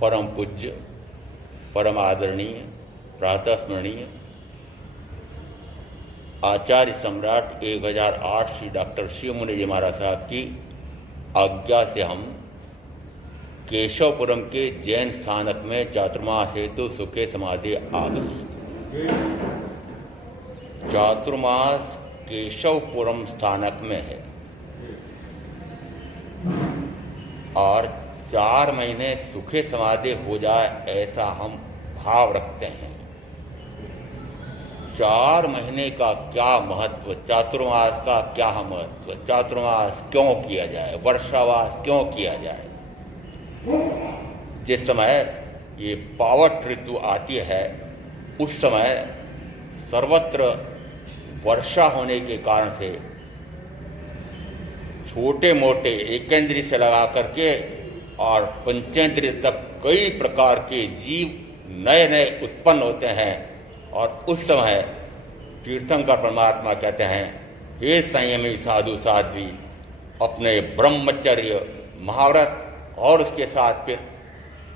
परम पूज्य, परम आदरणीय, प्रातः स्मरणीय आचार्य सम्राट 1008 श्री डॉक्टर शिव मुनि जी महाराज साहब की आज्ञा से हम केशवपुरम के जैन स्थानक में चातुर्मास हेतु सुखे समाधि आ गए। चातुर्मास केशवपुरम स्थानक में है और 4 महीने सुखे समाधि हो जाए ऐसा हम भाव रखते हैं। 4 महीने का क्या महत्व, चातुर्मास का क्या महत्व, चातुर्मास क्यों किया जाए, वर्षावास क्यों किया जाए। जिस समय ये पावट ऋतु आती है उस समय सर्वत्र वर्षा होने के कारण से छोटे मोटे एकेंद्रीय से लगा करके और पंचेंद्रीय तक कई प्रकार के जीव नए नए उत्पन्न होते हैं। और उस समय तीर्थंकर परमात्मा कहते हैं, हे संयमी साधु साध्वी, अपने ब्रह्मचर्य महाव्रत और उसके साथ फिर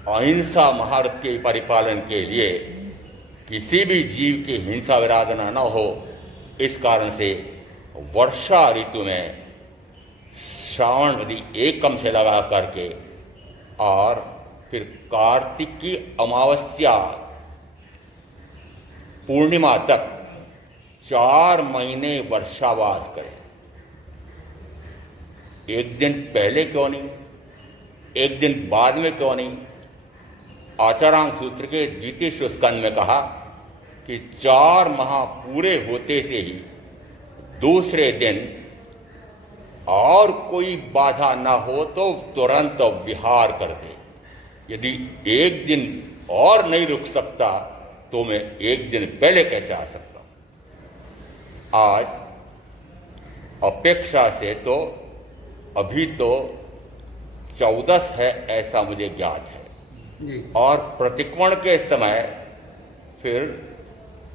अहिंसा महाव्रत के परिपालन के लिए किसी भी जीव की हिंसा विराधना न हो, इस कारण से वर्षा ऋतु में श्रावणवदी एकम से लगा करके और फिर कार्तिक की अमावस्या पूर्णिमा तक 4 महीने वर्षावास करें। एक दिन पहले क्यों नहीं, एक दिन बाद में क्यों नहीं। आचारांग सूत्र के द्वितीय स्कंद में कहा कि 4 माह पूरे होते से ही दूसरे दिन और कोई बाधा ना हो तो तुरंत विहार कर दे। यदि एक दिन और नहीं रुक सकता तो मैं एक दिन पहले कैसे आ सकता हूं। आज अपेक्षा से तो अभी तो 14 है ऐसा मुझे ज्ञात है जी। और प्रतिक्रमण के समय फिर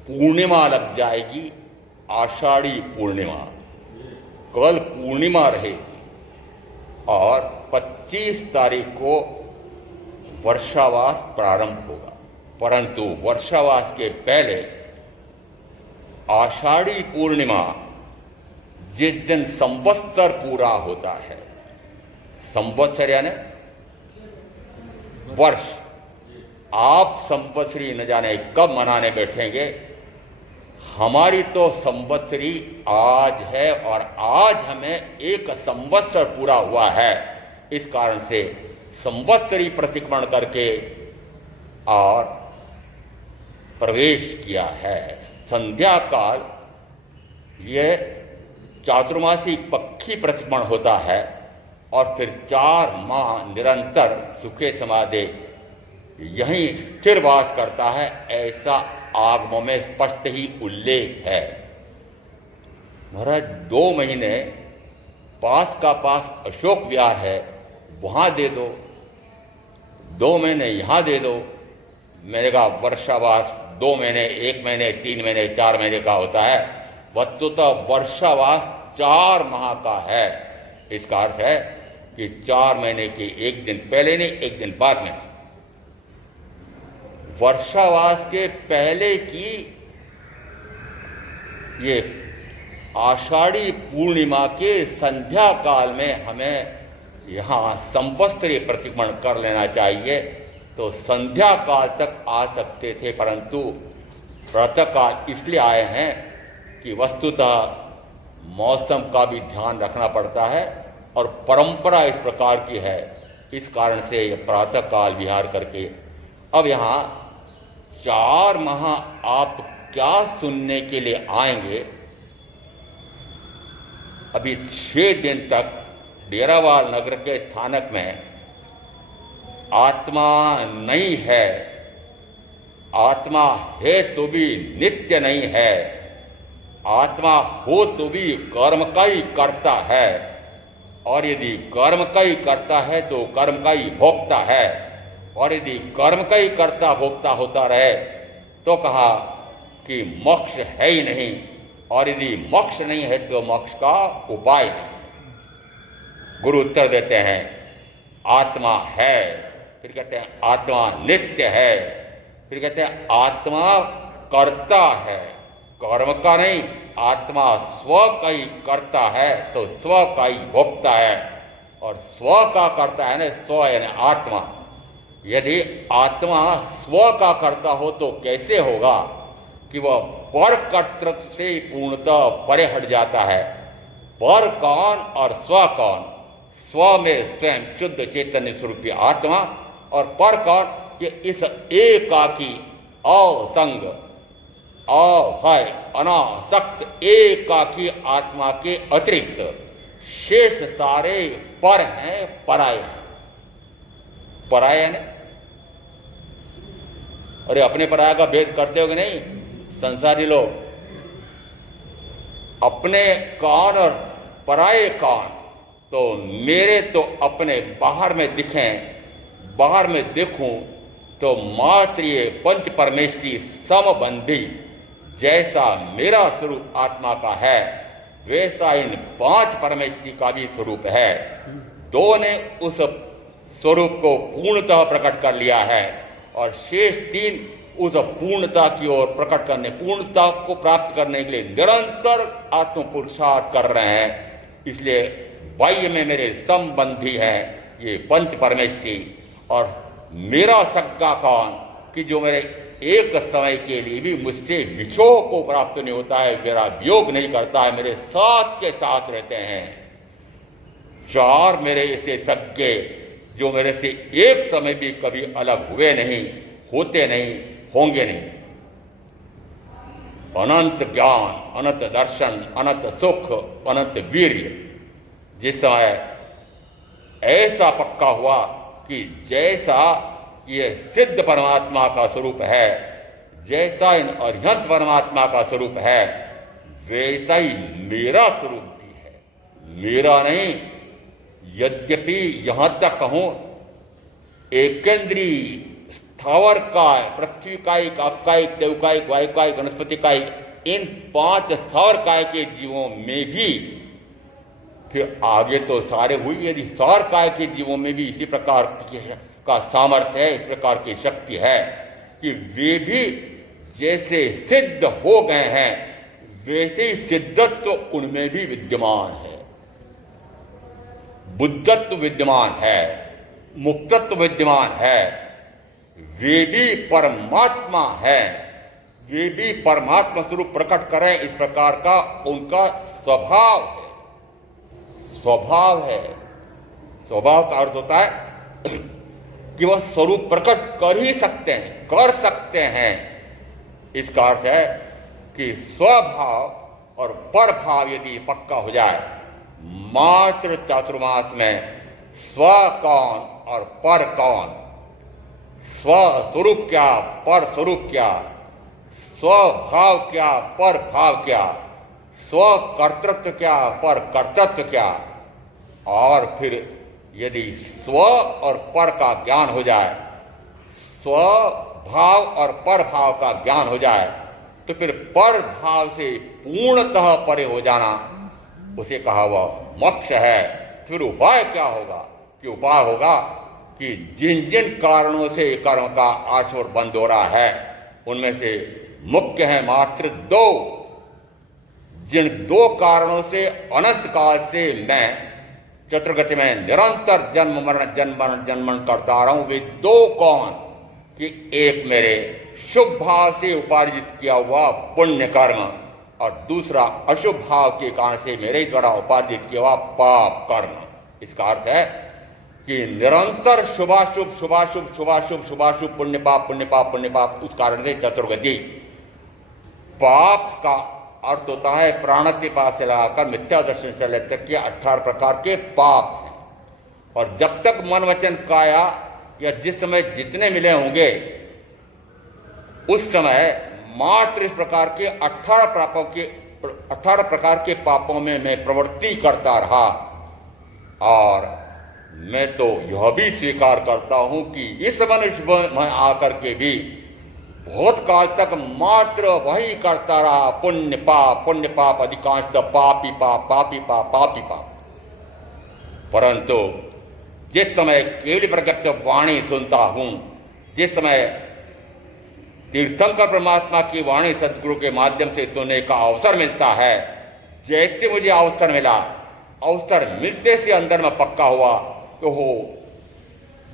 पूर्णिमा लग जाएगी, आषाढ़ी पूर्णिमा। कल पूर्णिमा रहेगी और 25 तारीख को वर्षावास प्रारंभ होगा। परंतु वर्षावास के पहले आषाढ़ी पूर्णिमा जिस दिन संवत्सर पूरा होता है, संवत्सर यानी वर्ष, आप संवत्सरी न जाने कब मनाने बैठेंगे। हमारी तो संवत्सरी आज है और आज हमें एक संवत्सर पूरा हुआ है। इस कारण से संवत्सरी प्रतिक्रमण करके और प्रवेश किया है। संध्या काल यह चातुर्मासी पक्षी प्रतिक्रमण होता है और फिर 4 माह निरंतर सुखे समाधि यहीं स्थिर वास करता है, ऐसा आगमों में स्पष्ट ही उल्लेख है। महाराज 2 महीने पास का पास अशोक विहार है, वहां दे दो, 2 महीने यहां दे दो। मैंने कहा वर्षावास 2 महीने, 1 महीने, 3 महीने, 4 महीने का होता है। वस्तुतः वर्षावास 4 माह का है। इसका अर्थ है कि 4 महीने के एक दिन पहले नहीं, एक दिन बाद में। वर्षावास के पहले की ये आषाढ़ी पूर्णिमा के संध्या काल में हमें यहाँ संवत्सरी प्रतिक्रमण कर लेना चाहिए, तो संध्या काल तक आ सकते थे। परंतु प्रातः काल इसलिए आए हैं कि वस्तुतः मौसम का भी ध्यान रखना पड़ता है और परंपरा इस प्रकार की है। इस कारण से ये प्रातः काल विहार करके अब यहाँ 4 माह आप क्या सुनने के लिए आएंगे। अभी 6 दिन तक डेरावाल नगर के स्थानक में आत्मा नहीं है, आत्मा है तो भी नित्य नहीं है, आत्मा हो तो भी कर्म का ही करता है, और यदि कर्म का ही करता है तो कर्म का ही भोगता है, और यदि कर्म का ही करता भोगता होता रहे तो कहा कि मोक्ष है ही नहीं, और यदि मोक्ष नहीं है तो मोक्ष का उपाय नहीं। गुरु उत्तर देते हैं आत्मा है फिर कहते हैं आत्मा नित्य है, फिर कहते हैं आत्मा कर्ता है, कर्म का नहीं, आत्मा स्व का ही करता है तो स्व का ही भोगता है, और स्व का करता है ना, स्व यानी आत्मा। यदि आत्मा स्व का करता हो तो कैसे होगा कि वह पर कर्तृत्व से पूर्णतः परे हट जाता है। पर कौन और स्व कौन? स्व में स्वयं शुद्ध चैतन्य स्वरूप की आत्मा, और पर कौन? कि इस एकाकी असंग अभय अनासक्त एकाकी आत्मा के अतिरिक्त शेष सारे पर हैं, पराये हैं। पराये हैं, अरे अपने पराये का भेद करते हो कि नहीं? संसारी लोग अपने कौन और पराये कौन? तो मेरे तो अपने बाहर में दिखें, बाहर में देखूं तो मात्र ये पंच परमेष्ठी समबंधी जैसा मेरा स्वरूप आत्मा का है, वैसा इन पांच परमेष्ठी का भी स्वरूप है। दो ने उस स्वरूप को पूर्णतः प्रकट कर लिया है, और शेष तीन उस पूर्णता की ओर प्रकट करने, पूर्णता को प्राप्त करने के लिए निरंतर आत्म पुरुषार्थ कर रहे हैं। इसलिए बाह्य में मेरे संबंधी हैं ये पंच परमेष्ठी, और मेरा सग्गा कौन कि जो मेरे एक समय के लिए भी मुझसे विछोह को प्राप्त नहीं होता है, मेरा वियोग नहीं करता है, मेरे साथ के साथ रहते हैं। चार मेरे ऐसे सग्गे जो मेरे से एक समय भी कभी अलग हुए नहीं, होते नहीं, होंगे नहीं। अनंत ज्ञान, अनंत दर्शन, अनंत सुख, अनंत वीर्य। जिस समय ऐसा पक्का हुआ कि जैसा ये सिद्ध परमात्मा का स्वरूप है, जैसा इन अरिहंत परमात्मा का स्वरूप है, वैसा ही मेरा स्वरूप भी है। मेरा नहीं, यद्यपि यहां तक कहूं एकेंद्रीय स्थावर काय, पृथ्वी काय, आपकायिक, देवकायिक, वायुकायिक, वनस्पति काय, इन पांच स्थावर काय के जीवों में भी, फिर आगे तो सारे हुई, यदि सार काय के जीवों में भी इसी प्रकार का सामर्थ्य है, इस प्रकार की शक्ति है कि वे भी जैसे सिद्ध हो गए हैं वैसे ही सिद्धत्व उनमें भी विद्यमान है, बुद्धत्व विद्यमान है, मुक्तत्व विद्यमान है। वे भी परमात्मा है, वे भी परमात्मा स्वरूप प्रकट करें, इस प्रकार का उनका स्वभाव है। स्वभाव है, स्वभाव का अर्थ होता है कि वह स्वरूप प्रकट कर ही सकते हैं, कर सकते हैं। इसका अर्थ है कि स्वभाव और परभाव यदि पक्का हो जाए, मात्र चातुर्मास में स्व कौन और पर कौन, स्व स्वरूप क्या, पर स्वरूप क्या, स्वभाव क्या, पर भाव क्या, स्व कर्तृत्व क्या, पर कर्तृत्व क्या, और फिर यदि स्व और पर का ज्ञान हो जाए, स्व भाव और पर भाव का ज्ञान हो जाए, तो फिर पर भाव से पूर्णतः परे हो जाना, उसे कहा वह मोक्ष है। फिर उपाय क्या होगा? कि उपाय होगा कि जिन जिन कारणों से कर्म का आशोर बंद हो रहा है, उनमें से मुख्य है मात्र दो। जिन दो कारणों से अनंत काल से मैं चतुर्गति में निरंतर जन्म मरण जन्म मरण करता रहा हूं, वे दो कौन? कि एक मेरे शुभ भाव से उपार्जित किया हुआ पुण्य कर्म, और दूसरा अशुभ भाव के कारण से मेरे द्वारा उपार्जित किया हुआ पाप कर्म। इसका अर्थ है कि निरंतर शुभाशुभ शुभाशुभ शुभाशुभ शुभाशुभ पुण्य पाप पुण्य पाप पुण्य पाप, उस कारण से चतुर्गति। पाप का अर्थ होता है प्राणत्य से लगाकर मिथ्या दर्शन से लेकर के 18 प्रकार के पाप हैं। और जब तक मन वचन काया या जिस समय जितने मिले होंगे, उस समय मात्र इस प्रकार के 18 प्रकार के पापों में मैं प्रवृत्ति करता रहा। और मैं तो यह भी स्वीकार करता हूं कि इस मनुष्य में आकर के भी बहुत काल तक मात्र वही करता रहा, पुण्य पाप अधिकांश तो पापी पाप पापी पाप पापी पाप। परंतु जिस समय केवल प्रगट वाणी सुनता हूं, जिस समय तीर्थंकर परमात्मा की वाणी सदगुरु के माध्यम से सुनने का अवसर मिलता है, जैसे मुझे अवसर मिला, अवसर मिलते से अंदर में पक्का हुआ तो हो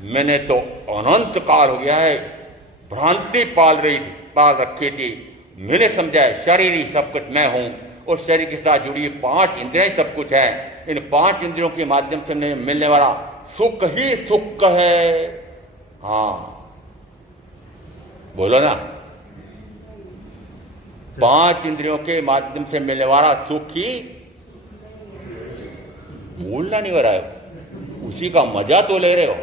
मैंने तो अनंत काल हो गया है भ्रांति पाल रखी थी। मैंने समझा शरीर ही सब कुछ मैं हूं, और शरीर के साथ जुड़ी 5 इंद्रियां सब कुछ है। इन 5 इंद्रियों के माध्यम से मिलने वाला सुख ही सुख है। हाँ बोलो ना, 5 इंद्रियों के माध्यम से मिलने वाला सुख ही, बोलना नहीं हो रहा है, उसी का मजा तो ले रहे हो,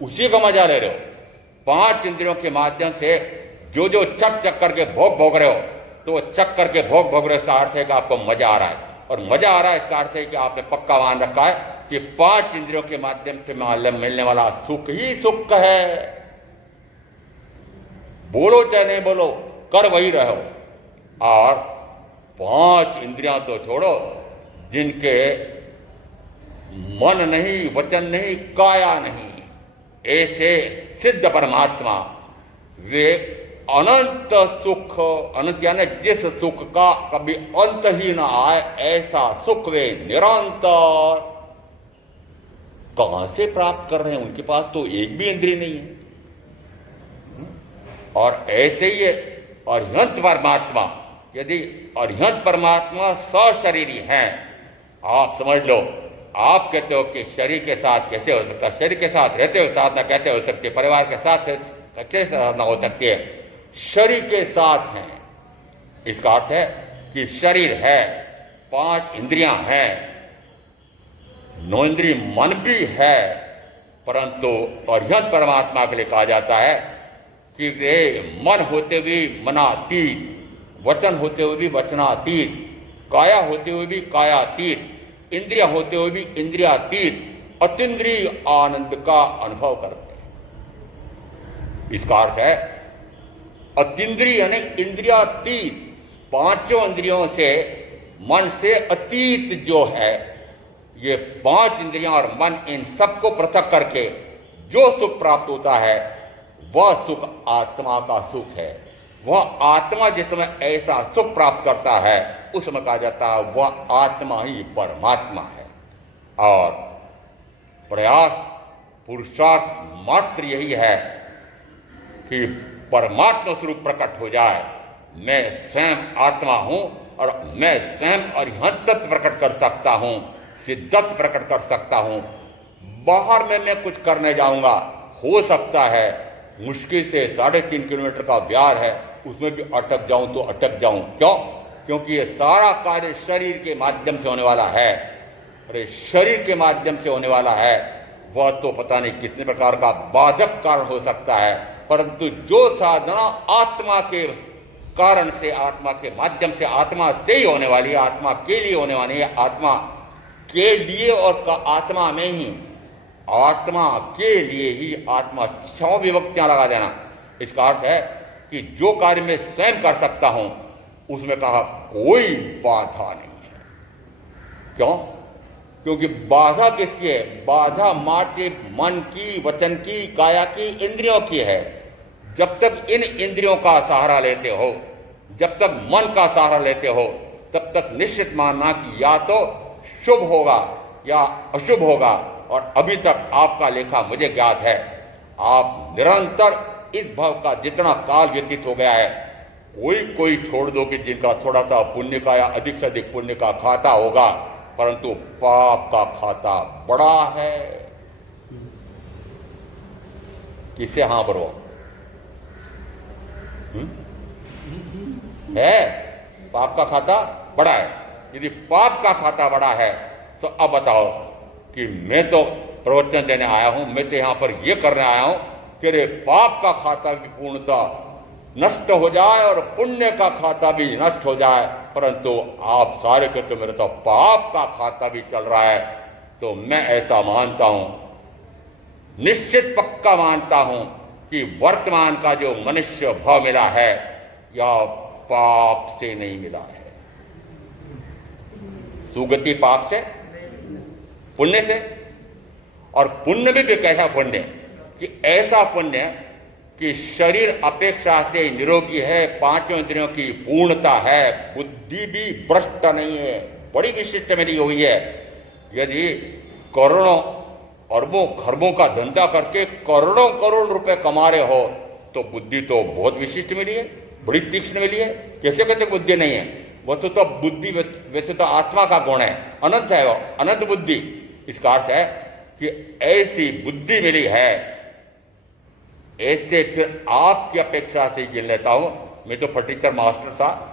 उसी का मजा ले रहे हो। 5 इंद्रियों के माध्यम से जो जो चक करके भोग रहे हो, तो चक करके भोग रहे हो, इसका अर्थ है कि आपको मजा आ रहा है। और मजा आ रहा है इसका अर्थ है कि आपने पक्का मान रखा है कि 5 इंद्रियों के माध्यम से मिलने वाला सुख ही सुख है। बोलो चाहे नहीं बोलो, कर वही रहो। और 5 इंद्रियां तो छोड़ो, जिनके मन नहीं, वचन नहीं, काया नहीं, ऐसे सिद्ध परमात्मा वे अनंत सुख, अनंत यानी जिस सुख का कभी अंत ही ना आए, ऐसा सुख वे निरंतर कहां से प्राप्त कर रहे हैं? उनके पास तो एक भी इंद्रिय नहीं है। और ऐसे ही अरिहंत परमात्मा, यदि अरिहंत परमात्मा सशरीरी हैं, आप समझ लो, आप कहते हो कि शरीर के साथ कैसे हो सकता है, शरीर के साथ रहते हुए साधना कैसे हो सकती है, परिवार के साथ कैसे साधना हो सकती है? शरीर के साथ हैं, इसका अर्थ है कि शरीर है, 5 इंद्रियां हैं, 9 इंद्रिय मन भी है, परंतु अरिहंत परमात्मा के लिए कहा जाता है कि वे मन होते हुए मनातीत, वचन होते हुए भी वचनातीत, काया होते हुए भी कायातीत, इंद्रिया होते हुए भी इंद्रियातीत, अतीन्द्रिय आनंद का अनुभव करते हैं। इसका अर्थ है अतीन्द्रिय यानी इंद्रियातीत, 5 इंद्रियों से, मन से अतीत जो है, ये 5 इंद्रियां और मन, इन सबको पृथक करके जो सुख प्राप्त होता है, वह सुख आत्मा का सुख है। वह आत्मा जिस समय ऐसा सुख प्राप्त करता है, उस समय कहा जाता है वह आत्मा ही परमात्मा है। और प्रयास, पुरुषार्थ मात्र यही है कि परमात्मा स्वरूप प्रकट हो जाए। मैं स्वयं आत्मा हूं और मैं स्वयं अरिहंत तत्व प्रकट कर सकता हूं, सिद्धत्व प्रकट कर सकता हूं। बाहर में मैं कुछ करने जाऊंगा, हो सकता है मुश्किल से 3.5 किलोमीटर का व्यार है, उसमें भी अटक जाऊं तो अटक जाऊं। क्यों? क्योंकि ये सारा कार्य शरीर के माध्यम से होने वाला है। अरे शरीर के माध्यम से होने वाला है, वह तो पता नहीं कितने प्रकार का बाधक कारण हो सकता है, परंतु जो साधना आत्मा के कारण से, आत्मा के माध्यम से, आत्मा से ही होने वाली है, आत्मा के लिए होने वाली है, आत्मा के लिए और आत्मा में ही, आत्मा के लिए ही, आत्मा 6 विभक्तियां लगा देना। इसका अर्थ है कि जो कार्य मैं स्वयं कर सकता हूं, उसमें कहा कोई बाधा नहीं है। क्यों? क्योंकि बाधा किसकी है? बाधा मात्र मन की, वचन की, काया की, इंद्रियों की है। जब तक इन इंद्रियों का सहारा लेते हो, जब तक मन का सहारा लेते हो, तब तक निश्चित मानना कि या तो शुभ होगा या अशुभ होगा। और अभी तक आपका लेखा मुझे ज्ञात है, आप निरंतर इस भाव का जितना काल व्यतीत हो गया है, कोई छोड़ दो कि जिनका थोड़ा सा पुण्य का या अधिक से अधिक पुण्य का खाता होगा, परंतु पाप का खाता बड़ा है। किससे हाँ बरो है? पाप का खाता बड़ा है। यदि पाप का खाता बड़ा है तो अब बताओ कि मैं तो प्रवचन देने आया हूं, मैं तो यहां पर यह करने आया हूं कि रे पाप का खाता की पूर्णता नष्ट हो जाए और पुण्य का खाता भी नष्ट हो जाए, परंतु आप सारे कहते मेरे तो पाप का खाता भी चल रहा है। तो मैं ऐसा मानता हूं, निश्चित पक्का मानता हूं कि वर्तमान का जो मनुष्य भाव मिला है, यह पाप से नहीं मिला है। सुगति पाप से, पुण्य से, और पुण्य भी कैसा पुण्य कि ऐसा पुण्य कि शरीर अपेक्षा से निरोगी है, पांचों इंद्रियों की पूर्णता है, बुद्धि भी भ्रष्ट नहीं है, बड़ी विशिष्ट मिली हुई है। यदि करोड़ों अरबों खरबों का धंधा करके करोड़ों करोड़ रुपए कमा रहे हो तो बुद्धि तो बहुत विशिष्ट मिली है, बड़ी तीक्ष्ण मिली है। कैसे कहते बुद्धि नहीं है? वैसे तो बुद्धि वैसे तो आत्मा का गुण है, अनंत है, वो अनंत बुद्धि। इसका अर्थ है कि ऐसी बुद्धि मिली है, ऐसे फिर आपकी अपेक्षा से गिन लेता हूं। मैं तो फर्नीचर मास्टर था,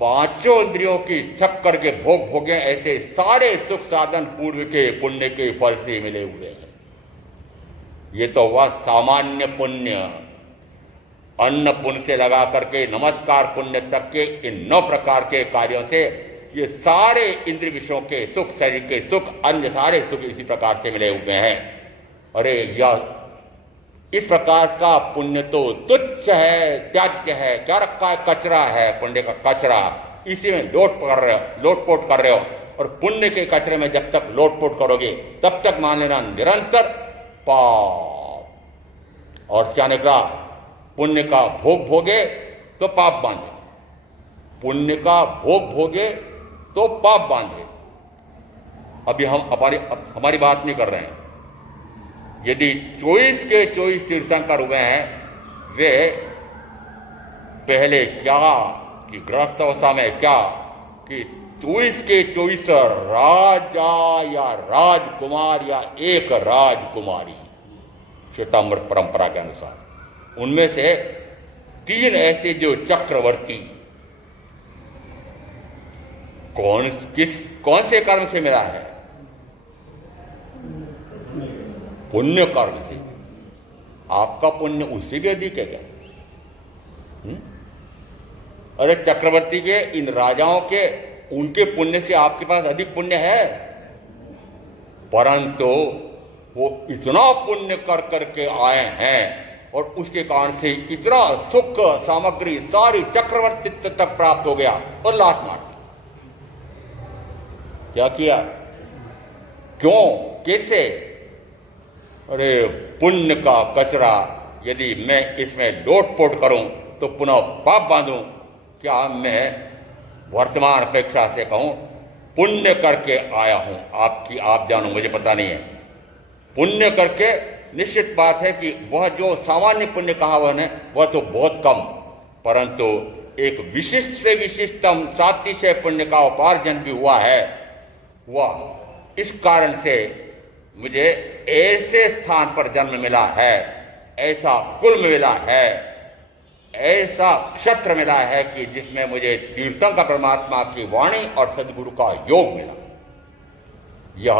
पांचों इंद्रियों की छक करके भोग भोगे ऐसे सारे सुख साधन पूर्व के पुण्य के फल से मिले हुए हैं। ये तो हुआ सामान्य पुण्य। अन्न पुण्य से लगा करके नमस्कार पुण्य तक के इन 9 प्रकार के कार्यों से ये सारे इंद्रिय विषयों के सुख, शरीर के सुख, अन्य सारे सुख इसी प्रकार से मिले हुए हैं। अरे यह इस प्रकार का पुण्य तो तुच्छ है, त्याज्य है, क्या रखा है? कचरा है, पुण्य का कचरा। इसी में लोटपोट कर रहे हो। और पुण्य के कचरे में जब तक लोटपोट करोगे तब तक मान लेना निरंतर पाप। और क्या निकला? पुण्य का भोग भोगे तो पाप बांधे, पुण्य का भोग भोगे तो पाप बांधे। अभी हम हमारी बात नहीं कर रहे हैं। यदि 24 के 24 तीर्थंकर हुए हैं, वे पहले क्या कि गृहस्थ अवस्था में क्या कि 24 के 24 राजा या राजकुमार या एक राजकुमारी श्वेतांबर परंपरा के अनुसार, उनमें से 3 ऐसे जो चक्रवर्ती कौन से कर्म से मिला है? पुण्य कर्म से। आपका पुण्य उससे भी अधिक है क्या? अरे चक्रवर्ती के, इन राजाओं के, उनके पुण्य से आपके पास अधिक पुण्य है, परंतु वो इतना पुण्य कर करके आए हैं और उसके कारण से इतना सुख सामग्री सारी चक्रवर्तित्व तक प्राप्त हो गया और लात मार दी। क्या किया? क्यों? कैसे? अरे पुण्य का कचरा यदि मैं इसमें लोटपोट करूं तो पुनः पाप बांधूं। क्या मैं वर्तमान अपेक्षा से कहूं पुण्य करके आया हूं, आप जानो, मुझे पता नहीं है। पुण्य करके निश्चित बात है कि वह जो सामान्य पुण्य कहा वह तो बहुत कम, परंतु एक विशिष्ट से विशिष्टतम सातिशय पुण्य का उपार्जन भी हुआ है। वह इस कारण से मुझे ऐसे स्थान पर जन्म मिला है, ऐसा कुल मिला है, ऐसा क्षेत्र मिला है कि जिसमें मुझे तीर्थंकर परमात्मा की वाणी और सदगुरु का योग मिला। यह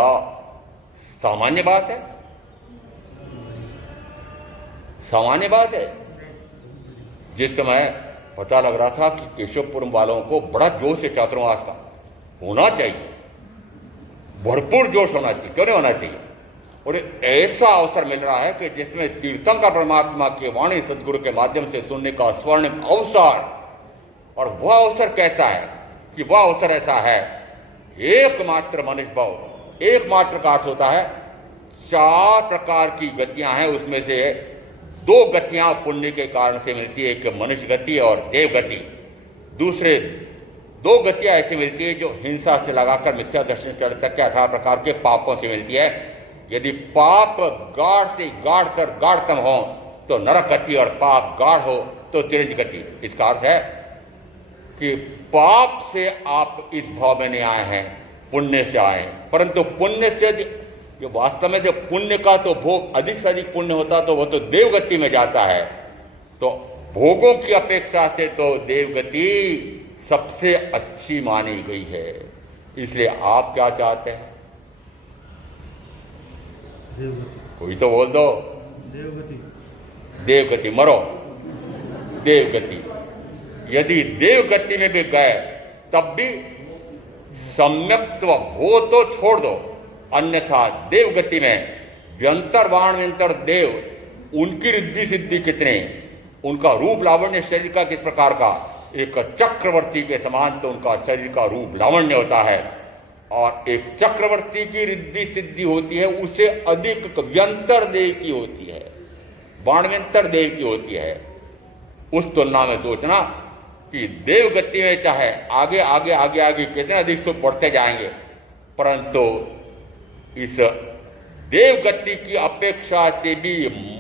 सामान्य बात है, सामान्य बात है। जिस समय पता लग रहा था कि केशवपुरम वालों को बड़ा जोश है चातुर्मास का होना चाहिए, भरपूर जोश होना चाहिए, क्यों नहीं होना चाहिए? और ऐसा अवसर मिल रहा है कि जिसमें तीर्थंकर परमात्मा के वाणी सदगुरु के माध्यम से सुनने का स्वर्णिम अवसर। और वह अवसर कैसा है कि वह अवसर ऐसा है, एकमात्र मनुष्य भाव, एकमात्र का अर्थ होता है 4 प्रकार की गतियां हैं, उसमें से 2 गतियां पुण्य के कारण से मिलती है, एक मनुष्य गति और देव गति। दूसरे 2 गतियां ऐसी मिलती है जो हिंसा से लगाकर मिथ्या दर्शन कर तक के 18 प्रकार के पापों से मिलती है। यदि पाप गाढ़ से गाढ़तर गाढ़तम हो तो नरक गति, और पाप गाढ़ हो तो तिरंज गति। इसका अर्थ है कि पाप से आप इस भाव में नहीं आए हैं, पुण्य से आए हैं। परंतु पुण्य से जो वास्तव में जो पुण्य का तो भोग अधिक से अधिक पुण्य होता तो वह तो देवगति में जाता है। तो भोगों की अपेक्षा से तो देवगति सबसे अच्छी मानी गई है। इसलिए आप क्या चाहते हैं? कोई तो बोल दो। देवगति। देवगति, मरो देवगति। यदि देवगति में भी गए तब भी सम्यक्त्व हो तो छोड़ दो, अन्यथा देवगति में व्यंतर वाण व्यंतर देव, उनकी रिद्धि सिद्धि कितने, उनका रूप लावण्य शरीर का किस प्रकार का, एक चक्रवर्ती के समान तो उनका शरीर का रूप लावण्य होता है। और एक चक्रवर्ती की रिद्धि सिद्धि होती है, उससे अधिक व्यंतर देव की होती है, बाणव्यंतर देव की होती है। उस तुलना में सोचना कि देव गति में चाहे आगे आगे आगे आगे कितने अधिक सुख बढ़ते जाएंगे, परंतु इस देव गति की अपेक्षा से भी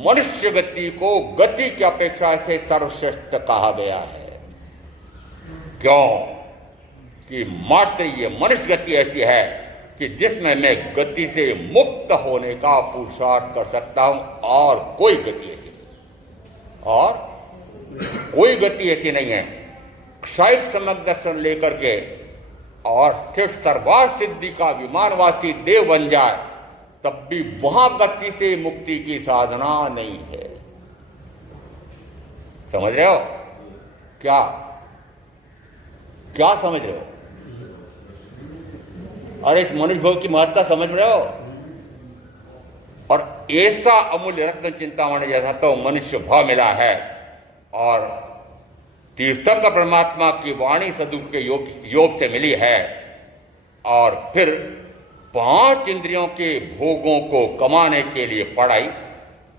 मनुष्य गति को गति की अपेक्षा से सर्वश्रेष्ठ कहा गया है। क्यों कि मात्र ये मनुष्य गति ऐसी है कि जिसमें मैं गति से मुक्त होने का पुरुषार्थ कर सकता हूं, और कोई गति ऐसी नहीं, और कोई गति ऐसी नहीं है। क्षय सम्यक दर्शन लेकर के और फिर सर्वार्थ सिद्धि का विमानवासी देव बन जाए, तब भी वहां गति से मुक्ति की साधना नहीं है। समझ रहे हो? क्या क्या समझ रहे हो? अरे इस मनुष्य भोग की महत्ता समझ रहे हो? और ऐसा अमूल्य रत्न चिंतामणि जैसा तो मनुष्य भाव मिला है, और तीर्थंकर परमात्मा की वाणी सदगुरु के योग से मिली है, और फिर 5 इंद्रियों के भोगों को कमाने के लिए पढ़ाई,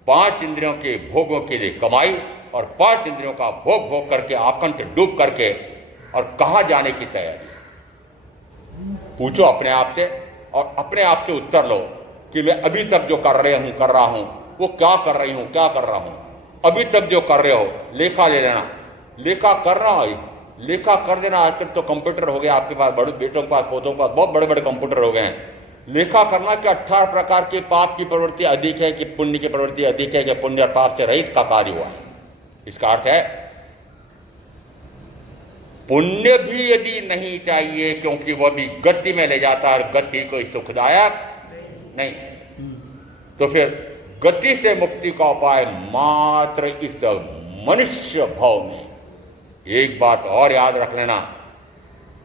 5 इंद्रियों के भोगों के लिए कमाई, और 5 इंद्रियों का भोग भोग करके आकंठ डूब करके और कहां जाने की तैयारी। पूछो अपने आप से, और अपने आप से उत्तर लो कि मैं अभी तक जो कर रहा हूं वो क्या कर रही हूं, क्या कर रहा हूं। अभी तक जो कर रहे हो लेखा ले लेना, लेखा करना, लेखा कर देना। आजकल तो कंप्यूटर हो गया आपके पास, बड़े बेटों के पास, पोतों के पास बहुत बड़े बड़े कंप्यूटर हो गए हैं। लेखा करना कि 18 प्रकार के पाप की प्रवृत्ति अधिक है कि पुण्य की प्रवृत्ति अधिक है, कि पुण्य और पाप से रहित का कार्य हुआ। इसका अर्थ है पुण्य भी यदि नहीं चाहिए, क्योंकि वह भी गति में ले जाता है और गति कोई सुखदायक नहीं, तो फिर गति से मुक्ति का उपाय मात्र इस मनुष्य भाव में। एक बात और याद रख लेना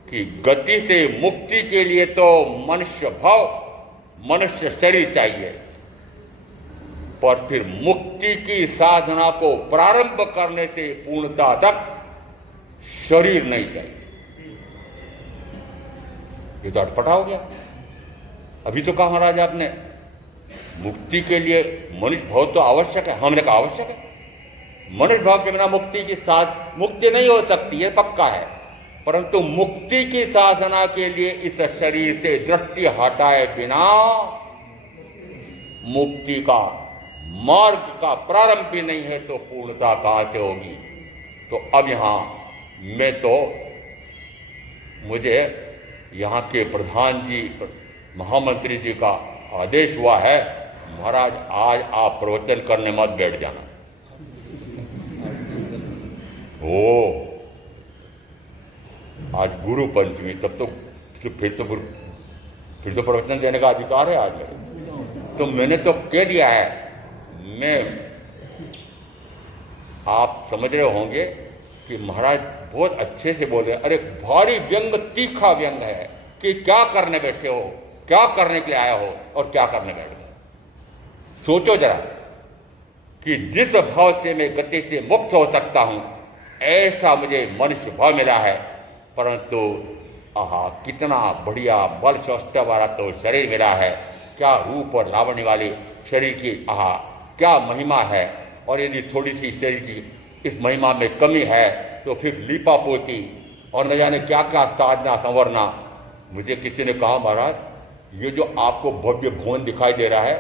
कि गति से मुक्ति के लिए तो मनुष्य भाव, मनुष्य शरीर चाहिए, पर फिर मुक्ति की साधना को प्रारंभ करने से पूर्णता तक शरीर नहीं चाहिए। ये तो अटपटा हो गया। अभी तो कहा महाराज आपने मुक्ति के लिए मनुष्य भाव तो आवश्यक है। हमने कहा आवश्यक है, मनुष्य भाव के बिना मुक्ति की मुक्ति नहीं हो सकती, है पक्का है, परंतु मुक्ति की साधना के लिए इस शरीर से दृष्टि हटाए बिना मुक्ति का मार्ग का प्रारंभ भी नहीं है, तो पूर्णता कहां से होगी। तो अब यहां मैं तो मुझे यहां के प्रधान जी, महामंत्री जी का आदेश हुआ है, महाराज आज आप प्रवचन करने मत बैठ जाना। ओ आज गुरु पंचमी, तब तो फिर तो प्रवचन देने का अधिकार है आज मेरे। तो मैंने तो कह दिया है, मैं आप समझ रहे होंगे कि महाराज बहुत अच्छे से बोल रहे हैं। अरे भारी व्यंग, तीखा व्यंग है कि क्या करने बैठे हो, क्या करने के लिए आया हो और क्या करने बैठ गए। सोचो जरा कि जिस भाव से मैं गति से मुक्त हो सकता हूं, ऐसा मुझे मनुष्य भाव मिला है, परंतु आहा कितना बढ़िया बल शौष्ठ्य वाला तो शरीर मिला है, क्या रूप और लावण्य वाली शरीर की आहा क्या महिमा है। और यदि थोड़ी सी शरीर की इस महिमा में कमी है तो फिर लीपा पोती और न जाने क्या क्या साधना संवरना। मुझे किसी ने कहा महाराज ये जो आपको भव्य भवन दिखाई दे रहा है,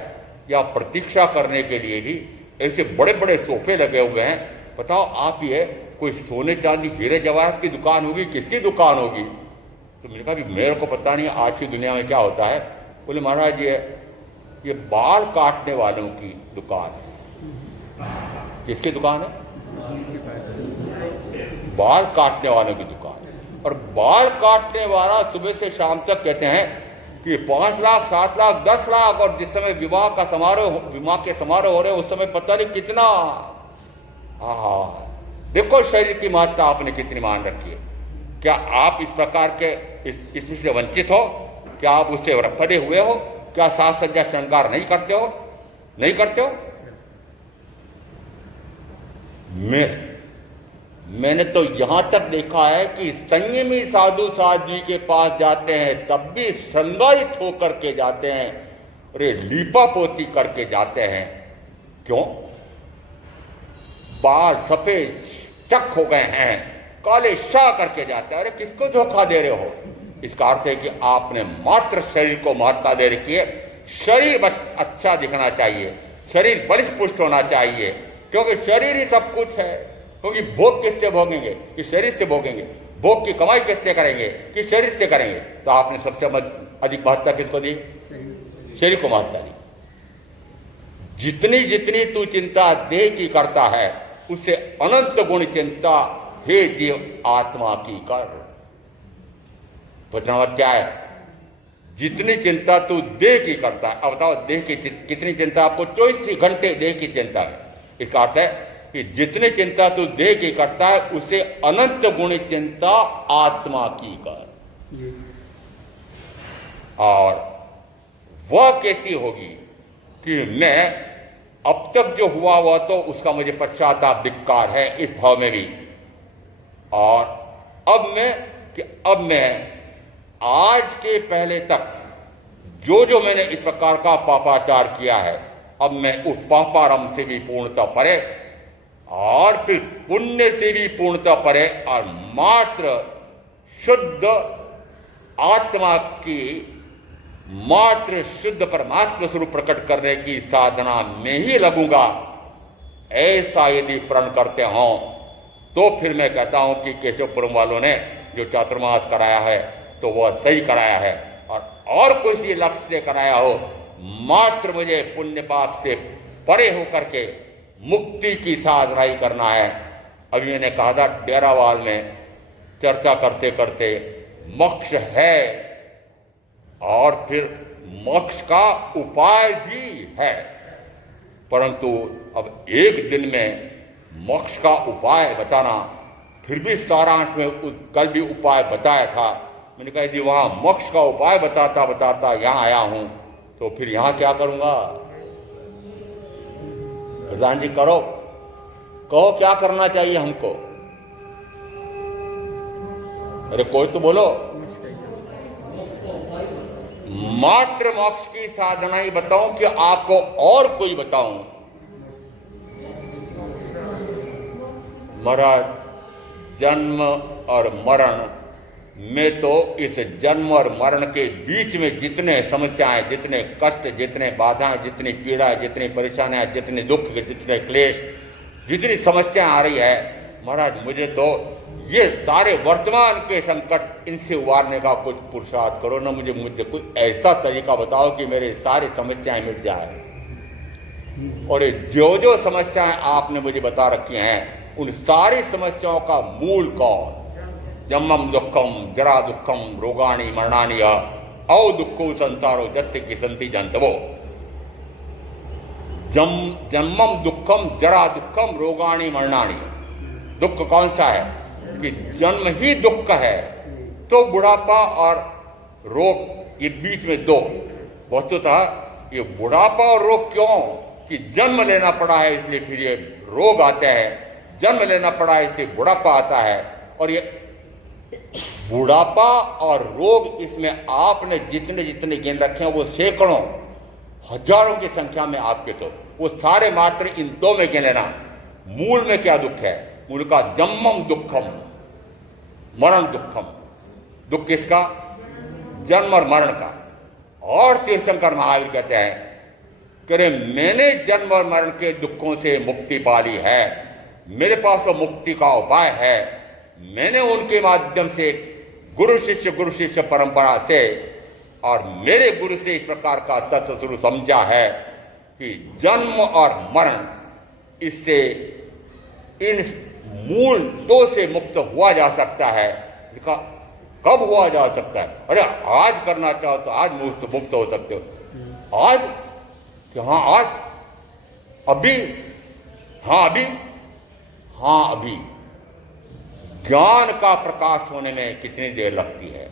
या प्रतीक्षा करने के लिए भी ऐसे बड़े बड़े सोफे लगे हुए हैं, बताओ आप ये कोई सोने चांदी हीरे जवाहरात की दुकान होगी, किसकी दुकान होगी। तो मैंने कहा कि मेरे को पता नहीं आज की दुनिया में क्या होता है। बोले महाराज ये बाल काटने वालों की दुकान है। किसकी दुकान है? बाल काटने वालों की दुकान। और बाल काटने वाला सुबह से शाम तक कहते हैं कि 5 लाख 7 लाख 10 लाख, और जिस समय विवाह के समारोह हो रहे उस समय पता नहीं कितना। देखो शरीर की महत्ता आपने कितनी मान रखी है। क्या आप इस प्रकार के इसमें से वंचित हो? क्या आप उससे रखपदे हुए हो? क्या साज सज्जा श्रृंगार नहीं करते हो? नहीं करते हो? मैंने तो यहां तक देखा है कि संयमी साधु साध जी के पास जाते हैं तब भी श्रृंगारित होकर के जाते हैं, अरे लीपा पोती करके जाते हैं। क्यों? बाल सफेद चक हो गए हैं, काले शाह करके जाते हैं। अरे किसको धोखा दे रहे हो? इसका अर्थ है कि आपने मात्र शरीर को महत्ता दे रखी है। शरीर अच्छा दिखना चाहिए, शरीर बलिष्ठ पुष्ट होना चाहिए, क्योंकि शरीर ही सब कुछ है। क्योंकि भोग किससे भोगेंगे? कि शरीर से भोगेंगे। भोग की कमाई किससे करेंगे? कि शरीर से करेंगे। तो आपने सबसे अधिक महत्ता किसको दी? शरीर को महत्ता दी। जितनी जितनी तू चिंता देह की करता है, उससे अनंत गुण चिंता हे जीव आत्मा की कर। वचनावत क्या है? जितनी चिंता तू देह की करता है। अब बताओ देह की कितनी चिंता? आपको 24 घंटे देह की चिंता है। इसका अर्थ है कि जितनी चिंता तू देह की करता है, उसे अनंत गुण चिंता आत्मा की कर। और वह कैसी होगी कि मैं अब तक जो हुआ हुआ तो उसका मुझे पश्चाताप धिक्कार है इस भाव में भी, और अब मैं आज के पहले तक जो मैंने इस प्रकार का पापाचार किया है, अब मैं उस पापारम से भी पूर्णतः परे और फिर पुण्य से भी पूर्णतः परे और मात्र शुद्ध आत्मा की मात्र शुद्ध परमात्मा स्वरूप प्रकट करने की साधना में ही लगूंगा। ऐसा यदि प्रण करते हो तो फिर मैं कहता हूं कि केशवपुरम वालों ने जो चातुर्मास कराया है तो वह सही कराया है, और किसी लक्ष्य से कराया हो। मात्र मुझे पुण्य पाप से परे होकर के मुक्ति की साधना ही करना है। अभी मैंने कहा था डेरावाल में चर्चा करते करते मोक्ष है और फिर मोक्ष का उपाय भी है, परंतु अब एक दिन में मोक्ष का उपाय बताना, फिर भी सारांश में कल भी उपाय बताया था। मैंने कहा यदि वहां मोक्ष का उपाय बताता बताता यहां आया हूं तो फिर यहां क्या करूंगा? प्रधान जी कहो क्या करना चाहिए हमको? अरे कोई तो बोलो। मात्र मोक्ष की साधना ही बताऊं कि आपको और कोई बताऊं? महाराज, जन्म और मरण में तो इस जन्म और मरण के बीच में जितने समस्याएं, जितने कष्ट, जितने बाधाएं, जितनी पीड़ा, जितनी परेशानियां, जितने दुख, जितने क्लेश, जितनी समस्याएं आ रही है, महाराज मुझे तो ये सारे वर्तमान के संकट, इनसे उबारने का कुछ पुरुषार्थ करो ना। मुझे कोई ऐसा तरीका बताओ कि मेरे सारी समस्याएं मिट जाए। और ये जो समस्याएं आपने मुझे बता रखी हैं, उन सारी समस्याओं का मूल कौन? जन्मम दुखम जरा दुखम रोगाणी मरणानी औ दुखो संसारो जत्ते की संति जंतवो। जन्मम दुखम जरा दुखम रोगाणी मरणानी। दुख कौन सा है? कि जन्म ही दुख है, तो बुढ़ापा और रोग ये बीच में दो। वस्तुतः ये बुढ़ापा और रोग क्यों? कि जन्म लेना पड़ा है इसलिए फिर ये रोग आते हैं, जन्म लेना पड़ा है इसलिए बुढ़ापा आता है। और ये बुढ़ापा और रोग, इसमें आपने जितने जितने गिन रखे हैं वो सैकड़ों हजारों की संख्या में आपके, तो वो सारे मात्र इन दो में गिन लेना। मूल में क्या दुख है? मूल का जन्मम दुखम मरण दुखम। दुख किसका? जन्म और मरण का। और तीर्थंकर महावीर कहते हैं कि मैंने जन्म और मरण के दुखों से मुक्ति पा ली है, मेरे पास तो मुक्ति का उपाय है। मैंने उनके माध्यम से गुरु शिष्य परंपरा से और मेरे गुरु से इस प्रकार का तत्व स्वरूप समझा है कि जन्म और मरण, इससे इन मूल दो से मुक्त हुआ जा सकता है। कब हुआ जा सकता है? अरे आज करना चाहो तो आज मुक्त हो सकते हो। आज कि हाँ आज, अभी, हाँ अभी, हाँ अभी। ज्ञान का प्रकाश होने में कितनी देर लगती है?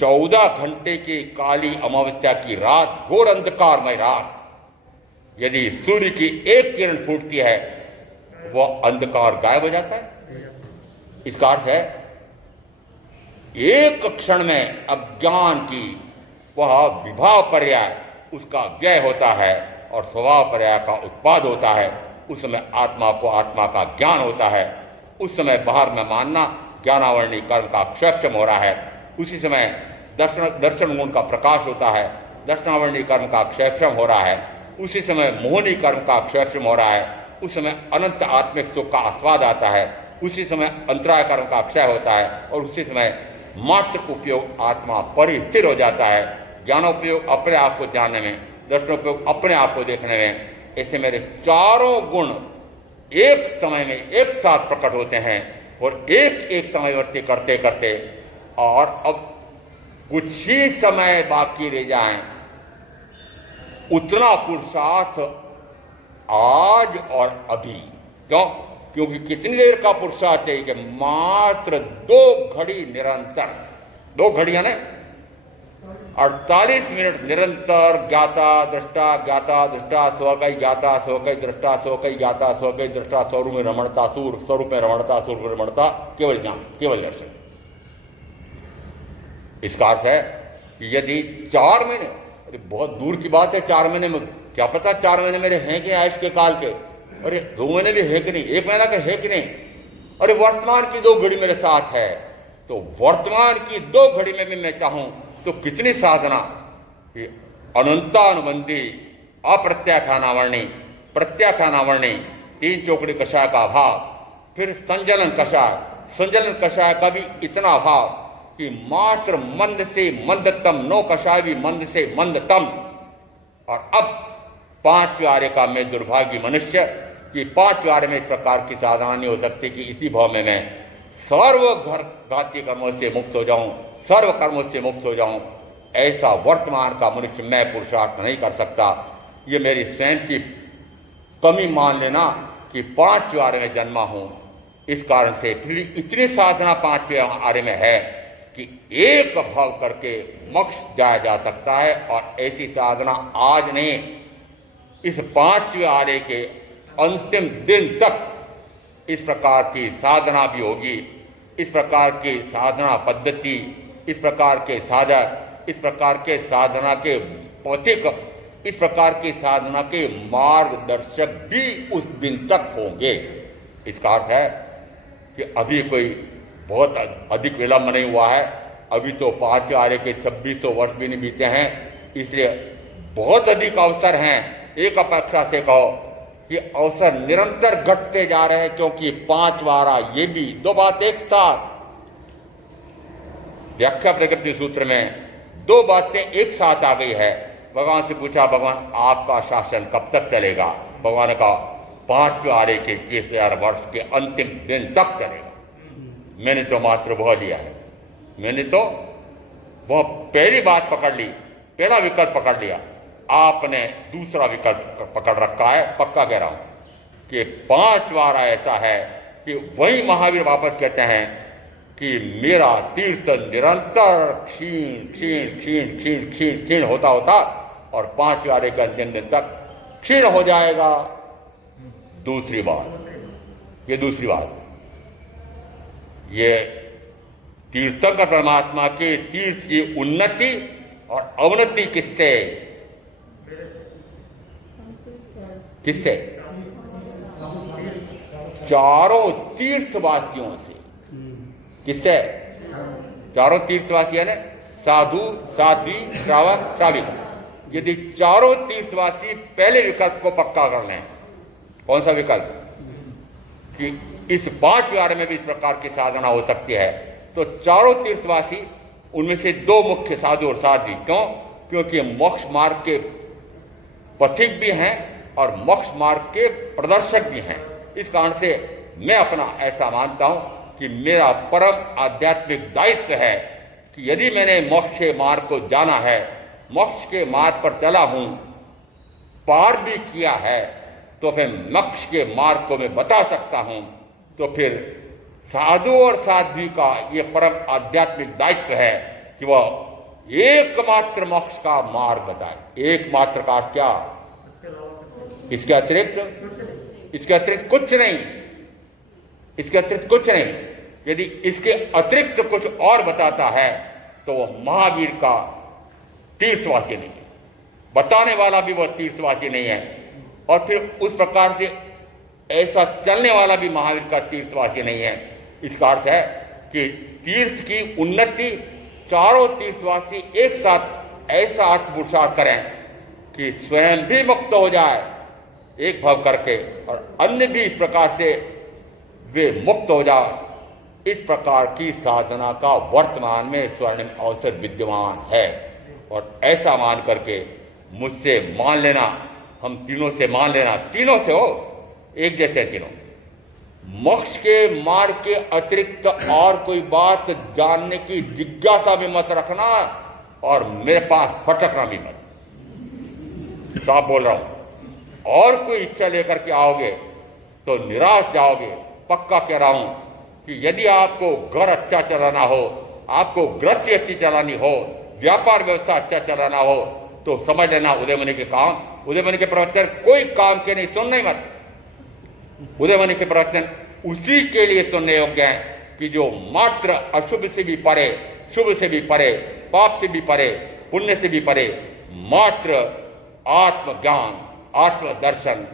14 घंटे की काली अमावस्या की रात, घोर अंधकारमय रात, यदि सूर्य की एक किरण फूटती है, वह अंधकार गायब हो जाता है। इसका अर्थ है एक क्षण में अज्ञान की वह विभाव पर्याय उसका व्यय होता है और स्वभाव पर्याय का उत्पाद होता है। उस समय आत्मा को आत्मा का ज्ञान होता है। उस समय बाहर में मानना ज्ञानावरणी कर्म का क्षयक्षम हो रहा है। उसी समय दर्शन गुण का प्रकाश होता है, दर्शनावरणी कर्म का क्षयक्षम हो रहा है। उसी समय मोहनी कर्म का क्षयक्षम हो रहा है। उस समय अनंत आत्मिक सुख का आस्वाद आता है। उसी समय अंतराय कर्म का क्षय होता है और उसी समय मात्र उपयोग आत्मा परिस्थिर हो जाता है। ज्ञानोपयोग अपने आप को जानने में, दर्शनोपयोग अपने आप को देखने में। ऐसे मेरे चारों गुण एक समय में एक साथ प्रकट होते हैं और एक एक समयवर्ती करते करते, और अब कुछ ही समय बाकी रह जाए, उतना पुरुषार्थ आज और अभी। क्यों? क्योंकि कितनी देर का पुरुषार्थ चाहिए कि मात्र 2 घड़ी निरंतर, 2 घड़ियां ने 48 मिनट निरंतर ज्ञाता दृष्टा ज्ञाता दृष्टा स्वकई ज्ञाता स्वकई दृष्टा स्वकई ज्ञाता स्वकई दृष्टा, स्वरूप में रमणता सूर, स्वरूप में रमणता सूर में रमणता, केवल ज्ञान, केवल दर्शन। इसका अर्थ है कि यदि 4 महीने, अरे बहुत दूर की बात है 4 महीने में, क्या पता 4 महीने मेरे हैं कि आयुष के काल के, अरे 2 महीने भी है कि नहीं, 1 महीना के है कि नहीं, अरे वर्तमान की 2 घड़ी मेरे साथ है, तो वर्तमान की 2 घड़ी में भी मैं चाहूं तो कितनी साधना, अनंतानुबंधी अप्रत्याख्यानावर्णी प्रत्याख्यानावर्णी 3 चौकड़ी कषाय का अभाव, फिर संजलन कषाय, संजलन कषाय का भी इतना अभाव कि मात्र मंद से मंदतम, नो कषाय भी मंद से मंदतम। और अब 5वें आर्य का मैं दुर्भाग्य मनुष्य कि 5वें आर्य में इस प्रकार की साधना नहीं हो सकती कि इसी भाव में मैं सर्व घाती कर्मों से मुक्त हो जाऊं, सर्व कर्मों से मुक्त हो जाऊं। ऐसा वर्तमान का मनुष्य मैं पुरुषार्थ नहीं कर सकता। ये मेरी स्वयं की कमी मान लेना कि 5वें आर्य में जन्मा हूं। इस कारण से फिर इतनी साधना 5वें आर्य में है कि एक भाव करके मोक्ष जाया जा सकता है। और ऐसी साधना आज नहीं, इस 5वें आर्य के अंतिम दिन तक इस प्रकार की साधना भी होगी। इस प्रकार की साधना पद्धति, इस प्रकार के साधक, इस प्रकार के साधना के पथिक, इस प्रकार की साधना के मार्गदर्शक भी उस दिन तक होंगे। इसका अर्थ है कि अभी कोई बहुत अधिक विलंब नहीं हुआ है। अभी तो 5वें आर्य के 2600 वर्ष भी नहीं बीते हैं, इसलिए बहुत अधिक अवसर हैं। एक अपेक्षा से कहो कि अवसर निरंतर घटते जा रहे हैं, क्योंकि 5वां आर्य ये भी 2 बात एक साथ, व्याख्या प्रकृति सूत्र में 2 बातें एक साथ आ गई है। भगवान से पूछा, भगवान आपका शासन कब तक चलेगा? भगवान ने कहा 5वें आर्य के 21,000 वर्ष के अंतिम दिन तक चलेगा। मैंने तो मात्र वह लिया है, मैंने तो वह पहली बात पकड़ ली, पहला विकल्प पकड़ लिया। आपने दूसरा विकल्प पकड़ रखा है। पक्का कह रहा हूं कि 5वां आर्य ऐसा है कि वही महावीर वापस कहते हैं कि मेरा तीर्थ निरंतर क्षीण क्षीण क्षीण क्षीण क्षीण क्षीण होता होता और 5वें आर्य के अंतिम दिन तक क्षीण हो जाएगा। दूसरी बात, ये दूसरी बात, ये तीर्थंकर परमात्मा के तीर्थ की उन्नति और अवनति किससे? किससे? चारों तीर्थवासियों से। किससे? चारों तीर्थवासी ने साधु, साध्वी, श्रावक, श्राविका। यदि चारों तीर्थवासी पहले विकल्प को पक्का कर लें, कौन सा विकल्प? कि इस 5वें आर्य में भी इस प्रकार की साधना हो सकती है, तो चारों तीर्थवासी, उनमें से 2 मुख्य साधु और साध्वी। क्यों? क्योंकि मोक्ष मार्ग के पथिक भी हैं और मोक्ष मार्ग के प्रदर्शक भी हैं। इस कारण से मैं अपना ऐसा मानता हूं कि मेरा परम आध्यात्मिक दायित्व है कि यदि मैंने मोक्ष के मार्ग को जाना है, मोक्ष के मार्ग पर चला हूं, पार भी किया है, तो फिर मोक्ष के मार्ग को मैं बता सकता हूं। तो फिर साधु और साध्वी का यह परम आध्यात्मिक दायित्व है कि वह एकमात्र मोक्ष का मार्ग बताए। एकमात्र का अर्थ क्या? इसके अतिरिक्त कुछ नहीं, इसके अतिरिक्त कुछ नहीं। यदि इसके अतिरिक्त कुछ और बताता है तो वह महावीर का तीर्थवासी नहीं है, बताने वाला भी वह तीर्थवासी नहीं है, और फिर उस प्रकार से ऐसा चलने वाला भी महावीर का तीर्थवासी नहीं है। इसका अर्थ है कि तीर्थ की उन्नति, चारों तीर्थवासी एक साथ ऐसा आत्मपुरुषार्थ करें कि स्वयं भी मुक्त हो जाए एक भाव करके, और अन्य भी इस प्रकार से वे मुक्त हो जाए। इस प्रकार की साधना का वर्तमान में स्वर्णिम अवसर विद्यमान है, और ऐसा मान करके मुझसे मान लेना, हम तीनों से मान लेना, तीनों से हो, एक जैसे तीनों, मोक्ष के मार्ग के अतिरिक्त और कोई बात जानने की जिज्ञासा भी मत रखना, और मेरे पास फटकना भी मत। साफ बोल रहा हूं, और कोई इच्छा लेकर के आओगे तो निराश जाओगे। पक्का कह रहा हूं कि यदि आपको घर अच्छा चलाना हो, आपको गृहस्थी अच्छी चलानी हो, व्यापार व्यवसाय अच्छा चलाना हो, तो समझ लेना उदयमणि के काम, उदयमणि के प्रवचन कोई काम के नहीं, सुनना ही मत। उदयमणि के प्रवचन उसी के लिए सुनने योग्य हैं कि जो मात्र अशुभ से भी परे, शुभ से भी परे, पाप से भी परे, पुण्य से भी परे, मात्र आत्मज्ञान, आत्मदर्शन,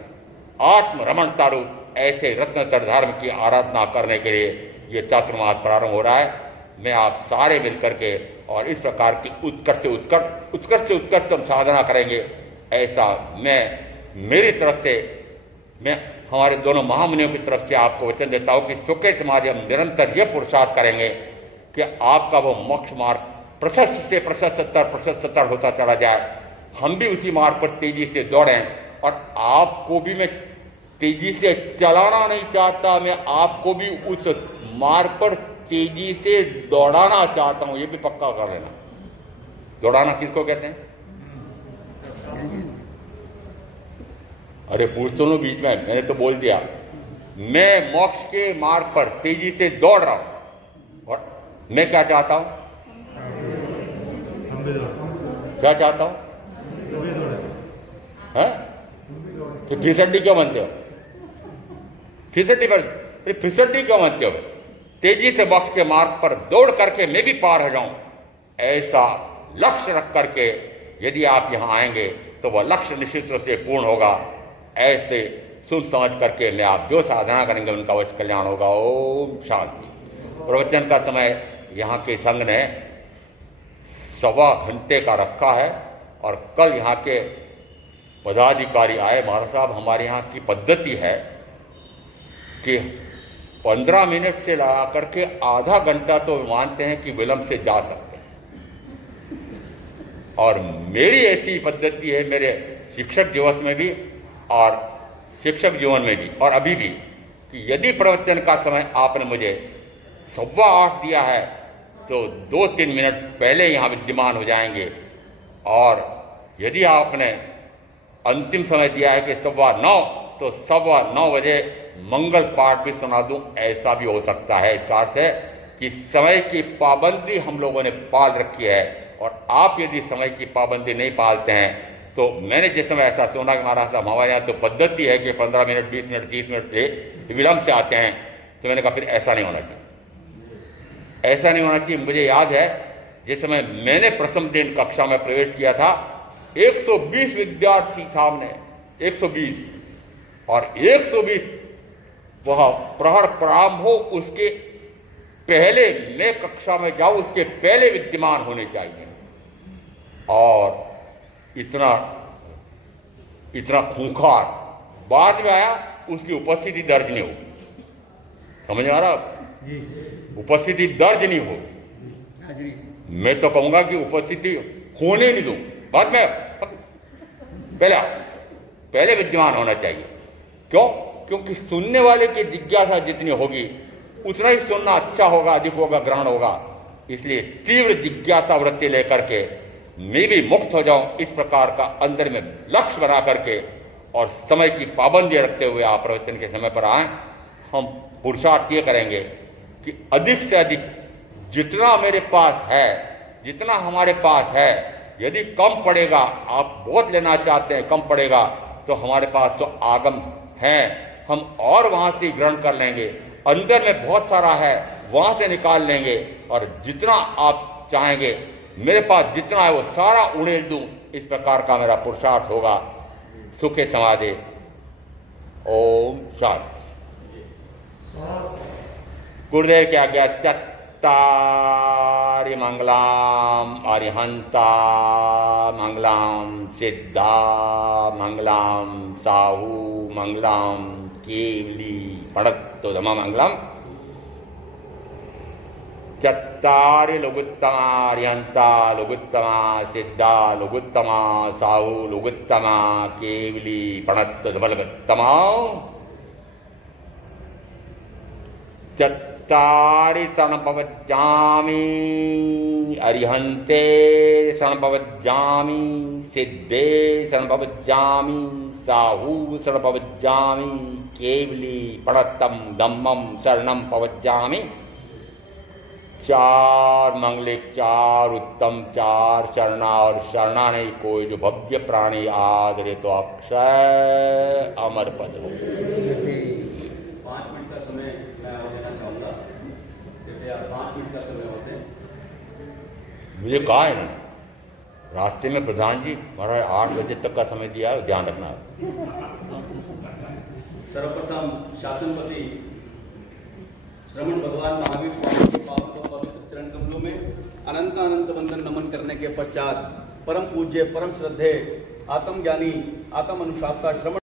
आत्मरमणता रूप ऐसे रत्नतर धर्म की आराधना करने के लिए ये चातुर्मास प्रारंभ हो रहा है। मैं आप सारे मिलकर के और इस प्रकार की उत्कर्ष से उत्कर्ष हम साधना करेंगे, ऐसा मैं मेरी तरफ से, मैं हमारे दोनों महामुनियों की तरफ से आपको वचन देता हूं कि सुखे समाधि हम निरंतर ये पुरुषार्थ करेंगे कि आपका वो मोक्ष मार्ग प्रशस्त से प्रशस्ततर होता चला जाए। हम भी उसी मार्ग पर तेजी से दौड़ें, और आपको भी मैं तेजी से चलाना नहीं चाहता, मैं आपको भी उस मार्ग पर तेजी से दौड़ाना चाहता हूं, ये भी पक्का कर लेना। दौड़ाना किसको कहते हैं? अरे पूछ तो लो बीच में, मैंने तो बोल दिया। मैं मोक्ष के मार्ग पर तेजी से दौड़ रहा हूं, और मैं क्या चाहता हूं? क्या चाहता हूं? तो फिसड्डी क्यों बनते हो? फिसड्डी क्यों बनते हो? तेजी से मोक्ष के मार्ग पर दौड़ करके मैं भी पार हो जाऊं, ऐसा लक्ष्य रख करके यदि आप यहां आएंगे तो वह लक्ष्य निश्चित रूप से पूर्ण होगा। ऐसे सुन समझ करके मैं आप जो साधना करेंगे उनका अवश्य कल्याण होगा। ओम शांति। प्रवचन का समय यहाँ के संघ ने 1.25 घंटे का रखा है, और कल यहाँ के पदाधिकारी आए। महाराज साहब, हमारे यहाँ की पद्धति है कि 15 मिनट से लगा करके आधा घंटा तो मानते हैं कि विलंब से जा सकते हैं, और मेरी ऐसी पद्धति है मेरे शिक्षक दिवस में भी और शिक्षक जीवन में भी और अभी भी, कि यदि प्रवचन का समय आपने मुझे 8:15 दिया है तो 2-3 मिनट पहले यहाँ विद्यमान हो जाएंगे, और यदि आपने अंतिम समय दिया है कि 9:15 तो 9:15 बजे मंगल पाठ भी सुना दूं, ऐसा भी हो सकता है। इसका अर्थ है कि समय की पाबंदी हम लोगों ने पाल रखी है, और आप यदि समय की पाबंदी नहीं पालते हैं तो मैंने जिस समय ऐसा सुना कि महाराज साहब हमारे यहाँ तो पद्धति है कि 15 मिनट, 20 मिनट, 30 मिनट से विलंब से आते हैं, तो मैंने कहा फिर ऐसा नहीं होना चाहिए, ऐसा नहीं होना चाहिए। मुझे याद है जिस समय मैंने प्रथम दिन कक्षा में प्रवेश किया था, 120 विद्यार्थी सामने, 120, और 120 वह प्रहर प्रारंभ हो उसके पहले मैं कक्षा में जाऊं, उसके पहले विद्यमान होने चाहिए। और इतना खूंखार बाद में आया, उसकी उपस्थिति दर्ज नहीं हो। समझ में आ रहा? उपस्थिति दर्ज नहीं हो। मैं तो कहूंगा कि उपस्थिति होने नहीं दूं, बाद में पहले विद्यमान होना चाहिए। क्यों? क्योंकि सुनने वाले की जिज्ञासा जितनी होगी उतना ही सुनना अच्छा होगा, अधिक होगा, ग्रहण होगा। इसलिए तीव्र जिज्ञासा वृत्ति लेकर के मैं भी मुक्त हो जाऊं, इस प्रकार का अंदर में लक्ष्य बना करके और समय की पाबंदी रखते हुए आप प्रवचन के समय पर आए। हम पुरुषार्थ ये करेंगे कि अधिक से अधिक जितना मेरे पास है, जितना हमारे पास है, यदि कम पड़ेगा, आप बहुत लेना चाहते हैं, कम पड़ेगा, तो हमारे पास तो आगम है, हम और वहां से ग्रहण कर लेंगे। अंदर में बहुत सारा है, वहां से निकाल लेंगे और जितना आप चाहेंगे मेरे पास जितना है वो सारा उड़ेल दूं, इस प्रकार का मेरा पुरुषार्थ होगा। सुखे समाधि। ओम शांति। गुरुदेव की आज्ञा। चत्तारि मंगलाम अरिहंता मंगलाम सिद्धा मंगलाम साहू मंगलाम केवली पड़त्तोदम मंगलम। चत्तारि लघुत्तमा अरिहंता लघुत्तमा सिद्धा लघुत्तमा साहू लघुत्तमा केवली पणत्तोदमलगत्तमा। चत्तारि शरणपवज्जामि अरिहन्ते शरणपवज्जामि सिद्धे शरणपवज्जामि साहू शरणपवज्जामि केवली पणत्तम धम्मम शरणम पवज्जामि। चार मंगलिक, चार उत्तम, चार शरणा और शरणा नहीं कोई जो भव्य प्राणी आदरे तो अक्षय अमर पद। 5 मिनट का समय मैं और देना चाहूंगा। कृपया 5 मिनट का समय होते हैं। मुझे कहा है ना रास्ते में प्रधान जी महाराज 8 बजे तक का समय दिया है, ध्यान रखना। सर्वप्रथम शासनपति श्रमण भगवान महावीर स्वामी के पावन व पवित्र चरण कमलों में अनंत अनंत वंदन नमन करने के पश्चात परम पूज्य परम श्रद्धेय आत्मज्ञानी आत्म अनुशास्ता श्रमण